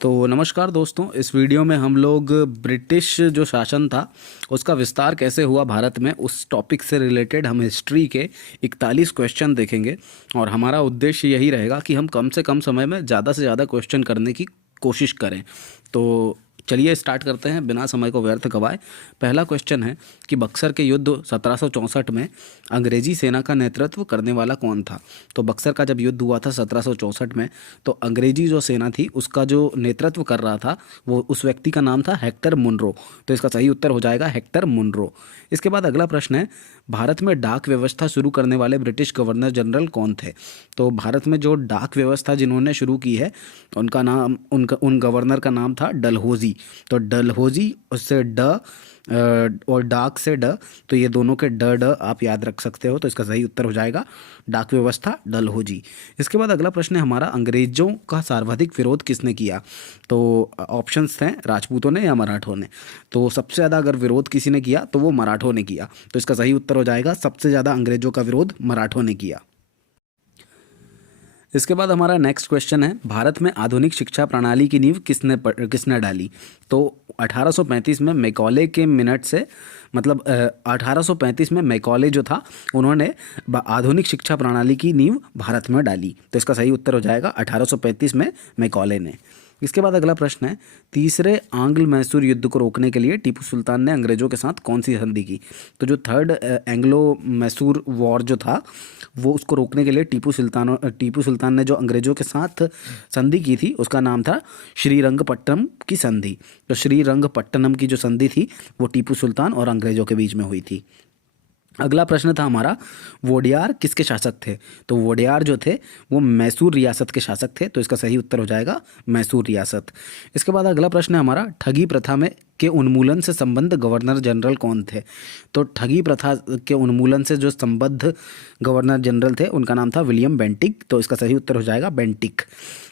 तो नमस्कार दोस्तों, इस वीडियो में हम लोग ब्रिटिश जो शासन था उसका विस्तार कैसे हुआ भारत में, उस टॉपिक से रिलेटेड हम हिस्ट्री के 41 क्वेश्चन देखेंगे। और हमारा उद्देश्य यही रहेगा कि हम कम से कम समय में ज़्यादा से ज़्यादा क्वेश्चन करने की कोशिश करें। तो चलिए स्टार्ट करते हैं बिना समय को व्यर्थ गवाए। पहला क्वेश्चन है कि बक्सर के युद्ध 1764 में अंग्रेजी सेना का नेतृत्व करने वाला कौन था। तो बक्सर का जब युद्ध हुआ था 1764 में, तो अंग्रेजी जो सेना थी उसका जो नेतृत्व कर रहा था वो उस व्यक्ति का नाम था हेक्टर मुनरो। तो इसका सही उत्तर हो जाएगा हेक्टर मुनरो। इसके बाद अगला प्रश्न है, भारत में डाक व्यवस्था शुरू करने वाले ब्रिटिश गवर्नर जनरल कौन थे। तो भारत में जो डाक व्यवस्था जिन्होंने शुरू की है उन गवर्नर का नाम था डलहौजी। तो डलहौजी, उससे और डाक से ड, तो ये दोनों के ड आप याद रख सकते हो। तो इसका सही उत्तर हो जाएगा डाक व्यवस्था डलहौजी। इसके बाद अगला प्रश्न है हमारा, अंग्रेजों का सर्वाधिक विरोध किसने किया। तो ऑप्शंस हैं राजपूतों ने या मराठों ने। तो सबसे ज़्यादा अगर विरोध किसी ने किया तो वो मराठों ने किया। तो इसका सही उत्तर हो जाएगा सबसे ज़्यादा अंग्रेजों का विरोध मराठों ने किया। इसके बाद हमारा नेक्स्ट क्वेश्चन है, भारत में आधुनिक शिक्षा प्रणाली की नींव किसने डाली। तो 1835 में मैकॉले के मिनट से, मतलब 1835 में मैकॉले जो था उन्होंने आधुनिक शिक्षा प्रणाली की नींव भारत में डाली। तो इसका सही उत्तर हो जाएगा 1835 में मैकॉले ने। इसके बाद अगला प्रश्न है, तीसरे आंग्ल मैसूर युद्ध को रोकने के लिए टीपू सुल्तान ने अंग्रेजों के साथ कौन सी संधि की। तो जो थर्ड एंग्लो मैसूर वॉर जो था वो उसको रोकने के लिए टीपू सुल्तान ने जो अंग्रेजों के साथ संधि की थी उसका नाम था श्रीरंगपट्टनम की संधि। तो श्रीरंगपट्टनम की जो संधि थी वो टीपू सुल्तान और अंग्रेजों के बीच में हुई थी। अगला प्रश्न था हमारा, वोडियार किसके शासक थे। तो वोडियार जो थे वो मैसूर रियासत के शासक थे। तो इसका सही उत्तर हो जाएगा मैसूर रियासत। इसके बाद अगला प्रश्न है हमारा, ठगी प्रथा में के उन्मूलन से संबद्ध गवर्नर जनरल कौन थे। तो ठगी प्रथा के उन्मूलन से जो संबद्ध गवर्नर जनरल थे उनका नाम था विलियम बेंटिक। तो इसका सही उत्तर हो जाएगा बेंटिक।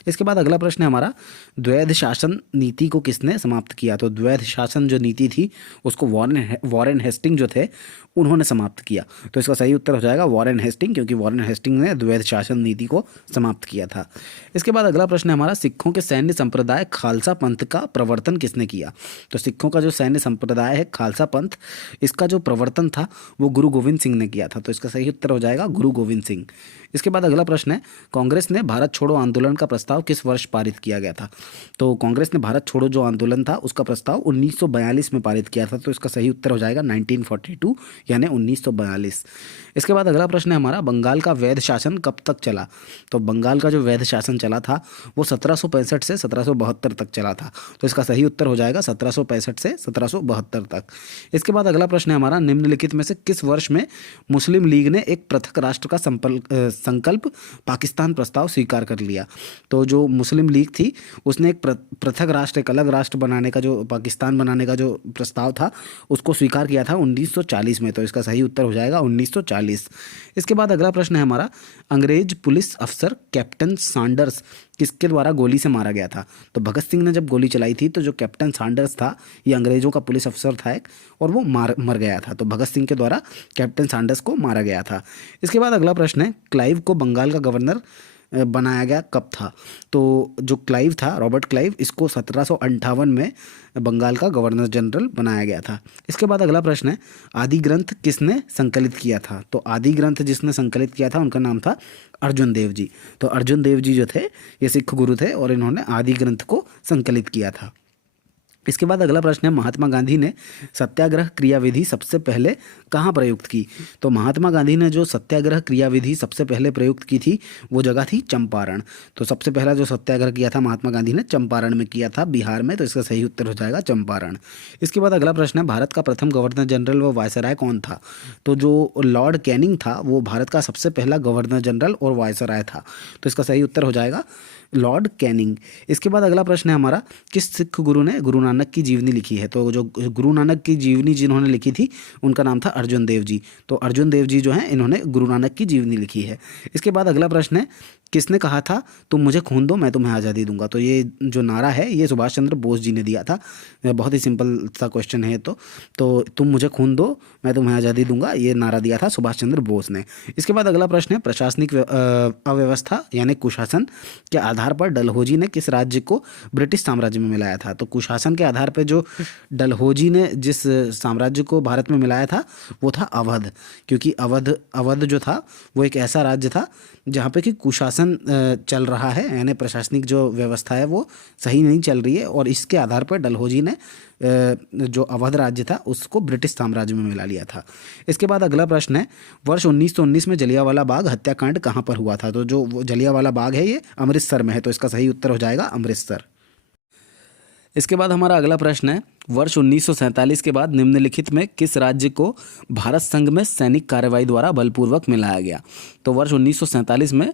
इसके बाद अगला प्रश्न है हमारा, द्वैध शासन नीति को किसने समाप्त किया। तो द्वैध शासन जो नीति थी उसको वॉरेन हेस्टिंग जो थे उन्होंने समाप्त किया। तो इसका सही उत्तर हो जाएगा वॉरेन हेस्टिंग, क्योंकि वॉरेन हेस्टिंग ने द्वैध शासन नीति को समाप्त किया था। इसके बाद अगला प्रश्न है हमारा, सिखों के सैन्य संप्रदाय खालसा पंथ का प्रवर्तन किसने किया। तो सिखों का जो सैन्य संप्रदाय है खालसा पंथ, इसका जो प्रवर्तन था वो गुरु गोविंद सिंह ने किया था। तो इसका सही उत्तर हो जाएगा गुरु गोविंद सिंह। इसके बाद अगला प्रश्न है, कांग्रेस ने भारत छोड़ो आंदोलन का प्रस्ताव किस वर्ष पारित किया गया था। तो कांग्रेस ने भारत छोड़ो जो आंदोलन था उसका प्रस्ताव 1942 में पारित किया था। तो इसका सही उत्तर हो जाएगा 1942 यानी 1942। इसके बाद अगला प्रश्न है हमारा, बंगाल का वैध शासन कब तक चला। तो बंगाल का जो वैध शासन चला था वो 1765 से 1772 तक चला था। तो इसका सही उत्तर हो जाएगा 1765 से 1772 तक। इसके बाद अगला प्रश्न है हमारा, निम्नलिखित में से किस वर्ष में मुस्लिम लीग ने एक पृथक राष्ट्र का संकल्प पाकिस्तान प्रस्ताव स्वीकार कर लिया। तो जो मुस्लिम लीग थी उसने एक पृथक राष्ट्र, एक अलग राष्ट्र बनाने का, जो पाकिस्तान बनाने का जो प्रस्ताव था उसको स्वीकार किया था 1940 में। तो इसका सही उत्तर हो जाएगा 1940। इसके बाद अगला प्रश्न है हमारा, अंग्रेज पुलिस अफसर कैप्टन सैंडर्स किसके द्वारा गोली से मारा गया था। तो भगत सिंह ने जब गोली चलाई थी तो जो कैप्टन सैंडर्स था ये अंग्रेजों का पुलिस अफसर था एक, और वो मर गया था। तो भगत सिंह के द्वारा कैप्टन सैंडर्स को मारा गया था। इसके बाद अगला प्रश्न है, क्लाइव को बंगाल का गवर्नर बनाया गया कब था। तो जो क्लाइव था, रॉबर्ट क्लाइव, इसको 1758 में बंगाल का गवर्नर जनरल बनाया गया था। इसके बाद अगला प्रश्न है, आदि ग्रंथ किसने संकलित किया था। तो आदि ग्रंथ जिसने संकलित किया था उनका नाम था अर्जुन देव जी। तो अर्जुन देव जी जो थे ये सिख गुरु थे और इन्होंने आदि ग्रंथ को संकलित किया था। इसके बाद अगला प्रश्न है, महात्मा गांधी ने सत्याग्रह क्रियाविधि सबसे पहले कहाँ प्रयुक्त की। तो महात्मा गांधी ने जो सत्याग्रह क्रियाविधि सबसे पहले प्रयुक्त की थी वो जगह थी चंपारण। तो सबसे पहला जो सत्याग्रह किया था महात्मा गांधी ने चंपारण में किया था, बिहार में। तो इसका सही उत्तर हो जाएगा चंपारण। इसके बाद अगला प्रश्न है, भारत का प्रथम गवर्नर जनरल व वायसराय कौन था। तो जो लॉर्ड कैनिंग था वो भारत का सबसे पहला गवर्नर जनरल और वायसराय था। तो इसका सही उत्तर हो जाएगा लॉर्ड कैनिंग। इसके बाद अगला प्रश्न है हमारा, किस सिख गुरु ने गुरु नानक नानक की जीवनी लिखी है? तो जो गुरु नानक की जीवनी जिन्होंने लिखी थी उनका नाम था अर्जुन देव जी। तो अर्जुन देव जी जो हैं इन्होंने गुरु नानक की जीवनी लिखी है। इसके बाद अगला प्रश्न है, किसने कहा था तुम मुझे खून दो मैं तुम्हें आज़ादी दूंगा? तो ये जो नारा है ये सुभाष चंद्र बोस जी ने दिया था। बहुत ही सिंपल सा क्वेश्चन है तो तुम मुझे खून दो मैं तुम्हें आज़ादी दूंगा, ये नारा दिया था सुभाष चंद्र बोस ने। इसके बाद अगला प्रश्न है, प्रशासनिक अव्यवस्था यानी कुशासन के आधार पर डलहौजी ने किस राज्य को ब्रिटिश साम्राज्य में मिलाया था? तो कुशासन के आधार पर जो डलहौजी ने जिस साम्राज्य को भारत में मिलाया था वो था अवध, क्योंकि अवध जो था वो एक ऐसा राज्य था जहाँ पे कि कुशासन चल रहा है, यानी प्रशासनिक जो व्यवस्था है वो सही नहीं चल रही है, और इसके आधार पर डलहौजी ने जो अवध राज्य था उसको ब्रिटिश साम्राज्य में मिला लिया था। इसके बाद अगला प्रश्न है, वर्ष 1919 में जलियांवाला बाग हत्याकांड कहाँ पर हुआ था? तो जो जलियांवाला बाग है ये अमृतसर में है, तो इसका सही उत्तर हो जाएगा अमृतसर। इसके बाद हमारा अगला प्रश्न है, वर्ष 1947 के बाद निम्नलिखित में किस राज्य को भारत संघ में सैनिक कार्रवाई द्वारा बलपूर्वक मिलाया गया? तो वर्ष 1947 में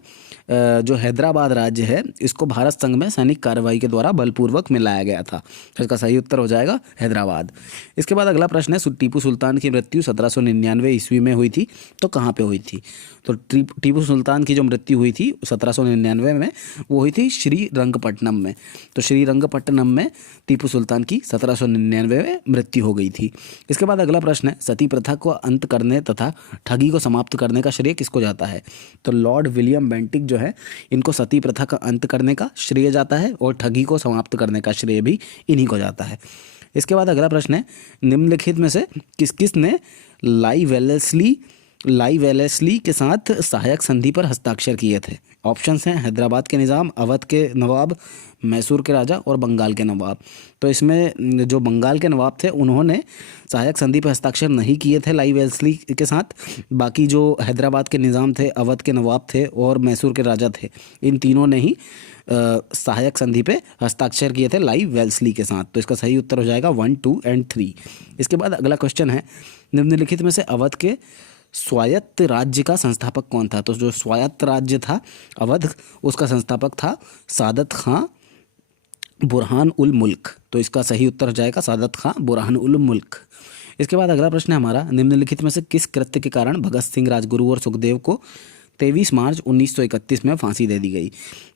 जो हैदराबाद राज्य है इसको भारत संघ में सैनिक कार्रवाई के द्वारा बलपूर्वक मिलाया गया था, तो इसका सही उत्तर हो जाएगा हैदराबाद। इसके बाद अगला प्रश्न है, टीपू सुल्तान की मृत्यु 1799 ईस्वी में हुई थी, तो कहाँ पे हुई थी? तो टीपू सुल्तान की जो मृत्यु हुई थी 1799 में वो हुई थी श्रीरंगपट्टनम में। तो श्रीरंगपट्टनम में टीपू सुल्तान की 1799 में मृत्यु हो गई थी। इसके बाद अगला प्रश्न है, सती प्रथा को अंत करने तथा ठगी को समाप्त करने का श्रेय किसको जाता है? तो लॉर्ड विलियम बेंटिक जो है इनको सती प्रथा का अंत करने का श्रेय जाता है और ठगी को समाप्त करने का श्रेय भी इन्हीं को जाता है। इसके बाद अगला प्रश्न है, निम्नलिखित में से किस किस ने लाई वेलेस्ली के साथ सहायक संधि पर हस्ताक्षर किए थे? ऑप्शंस हैं हैदराबाद के निज़ाम, अवध के नवाब, मैसूर के राजा और बंगाल के नवाब। तो इसमें जो बंगाल के नवाब थे उन्होंने सहायक संधि पर हस्ताक्षर नहीं किए थे लाई वेलेस्ली के साथ। बाकी जो हैदराबाद के निज़ाम थे, अवध के नवाब थे और मैसूर के राजा थे, इन तीनों ने ही सहायक संधि पे हस्ताक्षर किए थे लाई वेलेस्ली के साथ। तो इसका सही उत्तर हो जाएगा 1, 2 और 3। इसके बाद अगला क्वेश्चन है, निम्नलिखित में से अवध के स्वायत्त राज्य का संस्थापक कौन था? तो जो स्वायत्त राज्य था अवध उसका संस्थापक था सादत खां बुरहान उल मुल्क। तो इसका सही उत्तर हो जाएगा सादत खां बुरहान उल मुल्क। इसके बाद अगला प्रश्न है हमारा, निम्नलिखित में से किस कृत्य के कारण भगत सिंह, राजगुरु और सुखदेव को 23 मार्च 1931 में फांसी दे दी गई?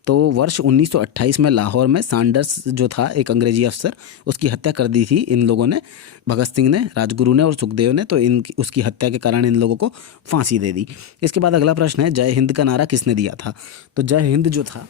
तो वर्ष 1928 में लाहौर में सैंडर्स जो था एक अंग्रेजी अफसर, उसकी हत्या कर दी थी इन लोगों ने, भगत सिंह ने, राजगुरु ने और सुखदेव ने। तो उसकी हत्या के कारण इन लोगों को फांसी दे दी। इसके बाद अगला प्रश्न है, जय हिंद का नारा किसने दिया था? तो जय हिंद जो था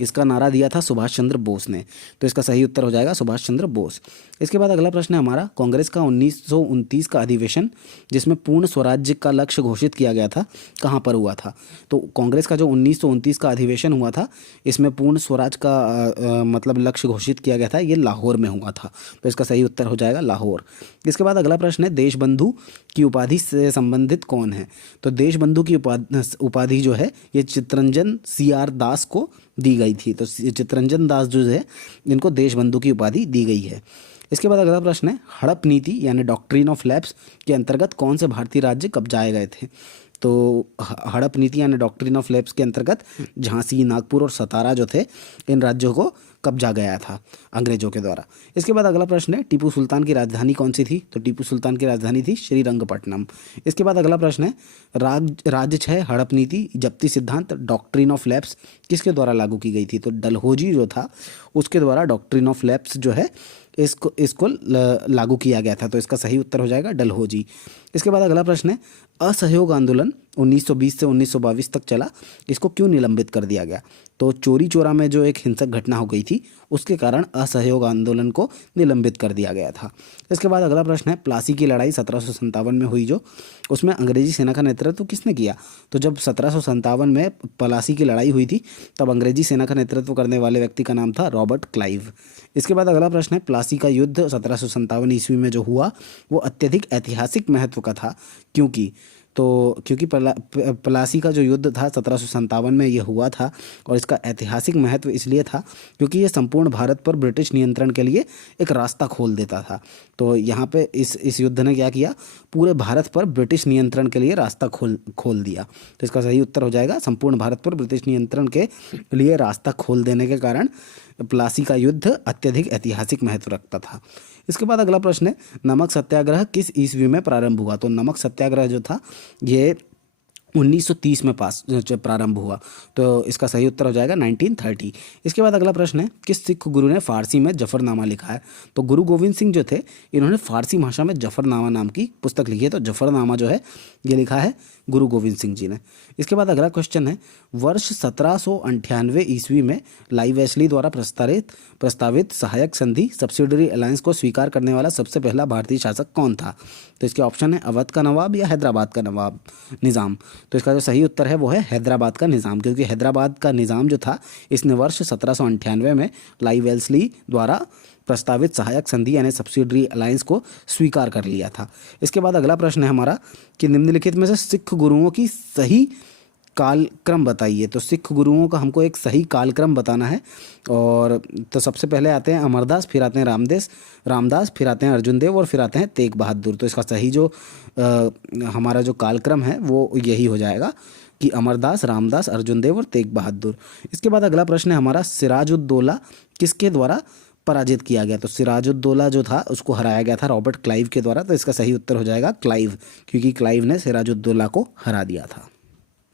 इसका नारा दिया था सुभाष चंद्र बोस ने। तो इसका सही उत्तर हो जाएगा सुभाष चंद्र बोस। इसके बाद अगला प्रश्न है हमारा, कांग्रेस का 1929 का अधिवेशन जिसमें पूर्ण स्वराज्य का लक्ष्य घोषित किया गया था कहाँ पर हुआ था? तो कांग्रेस का जो 1929 का अधिवेशन हुआ था इसमें पूर्ण स्वराज का मतलब लक्ष्य घोषित किया गया था, ये लाहौर में हुआ था। तो इसका सही उत्तर हो जाएगा लाहौर। इसके बाद अगला प्रश्न है, देशबंधु की उपाधि से संबंधित कौन है? तो देशबंधु की उपाधि जो है ये चित्तरंजन CR दास को दी गई थी। तो चित्तरंजन दास जो है इनको देशबंधु की उपाधि दी गई है। इसके बाद अगला प्रश्न है, हड़प नीति यानी डॉक्ट्रिन ऑफ लैप्स के अंतर्गत कौन से भारतीय राज्य कब्जाए गए थे? तो हड़प नीति यानी डॉक्ट्रिन ऑफ लैप्स के अंतर्गत झांसी, नागपुर और सतारा जो थे इन राज्यों को कब्जा गया था अंग्रेजों के द्वारा। इसके बाद अगला प्रश्न है, टीपू सुल्तान की राजधानी कौन सी थी? तो टीपू सुल्तान की राजधानी थी श्रीरंगपट्टनम। इसके बाद अगला प्रश्न है, राज्य 6 हड़प नीति जब्ती सिद्धांत डॉक्ट्रिन ऑफ लैप्स किसके द्वारा लागू की गई थी? तो डलहौजी जो था उसके द्वारा डॉक्ट्रिन ऑफ लैप्स जो है इसको लागू किया गया था। तो इसका सही उत्तर हो जाएगा डलहौजी। इसके बाद अगला प्रश्न है, असहयोग आंदोलन 1920 से 1922 तक चला, इसको क्यों निलंबित कर दिया गया? तो चोरी चोरा में जो एक हिंसक घटना हो गई थी उसके कारण असहयोग आंदोलन को निलंबित कर दिया गया था। इसके बाद अगला प्रश्न है, प्लासी की लड़ाई 1757 में हुई जो, उसमें अंग्रेजी सेना का नेतृत्व किसने किया? तो जब 1757 में प्लासी की लड़ाई हुई थी तब अंग्रेजी सेना का नेतृत्व करने वाले व्यक्ति का नाम था रॉबर्ट क्लाइव। इसके बाद अगला प्रश्न है, प्लासी का युद्ध 1757 ईस्वी में जो हुआ वो अत्यधिक ऐतिहासिक महत्व का था, क्योंकि प्लासी का जो युद्ध था 1757 में ये हुआ था और इसका ऐतिहासिक महत्व इसलिए था क्योंकि ये संपूर्ण भारत पर ब्रिटिश नियंत्रण के लिए एक रास्ता खोल देता था। तो यहाँ पे इस युद्ध ने क्या किया, पूरे भारत पर ब्रिटिश नियंत्रण के लिए रास्ता खोल दिया। तो इसका सही उत्तर हो जाएगा संपूर्ण भारत पर ब्रिटिश नियंत्रण के लिए रास्ता खोल देने के कारण प्लासी का युद्ध अत्यधिक ऐतिहासिक महत्व रखता था। इसके बाद अगला प्रश्न है, नमक सत्याग्रह किस ईस्वी में प्रारंभ हुआ? तो नमक सत्याग्रह जो था ये 1930 में प्रारंभ हुआ। तो इसका सही उत्तर हो जाएगा 1930। इसके बाद अगला प्रश्न है, किस सिख गुरु ने फारसी में जफरनामा लिखा है? तो गुरु गोविंद सिंह जो थे इन्होंने फारसी भाषा में जफरनामा नाम की पुस्तक लिखी है। तो जफरनामा जो है ये लिखा है गुरु गोविंद सिंह जी ने। इसके बाद अगला क्वेश्चन है, वर्ष 1798 ईस्वी में लाई वेस्ली द्वारा प्रस्तावित सहायक संधि सब्सिडरी अलायंस को स्वीकार करने वाला सबसे पहला भारतीय शासक कौन था? तो इसके ऑप्शन है अवध का नवाब या हैदराबाद का नवाब निज़ाम। तो इसका जो सही उत्तर है वो है हैदराबाद का निज़ाम, क्योंकि हैदराबाद का निज़ाम जो था इसने वर्ष 1798 में लाई वेल्सली द्वारा प्रस्तावित सहायक संधि यानी सब्सिडरी अलायंस को स्वीकार कर लिया था। इसके बाद अगला प्रश्न है हमारा कि निम्नलिखित में से सिख गुरुओं की सही कालक्रम बताइए। तो सिख गुरुओं का हमको एक सही कालक्रम बताना है। और तो सबसे पहले आते हैं अमरदास, फिर आते हैं रामदास, फिर आते हैं अर्जुन देव और फिर आते हैं तेग बहादुर। तो इसका सही जो हमारा जो कालक्रम है वो यही हो जाएगा कि अमरदास, रामदास, अर्जुन देव और तेग बहादुर। इसके बाद अगला प्रश्न है हमारा, सिराजुद्दौला किसके द्वारा पराजित किया गया? तो सिराजुद्दौला जो था उसको हराया गया था रॉबर्ट क्लाइव के द्वारा। तो इसका सही उत्तर हो जाएगा क्लाइव, क्योंकि क्लाइव ने सिराजुद्दौला को हरा दिया था।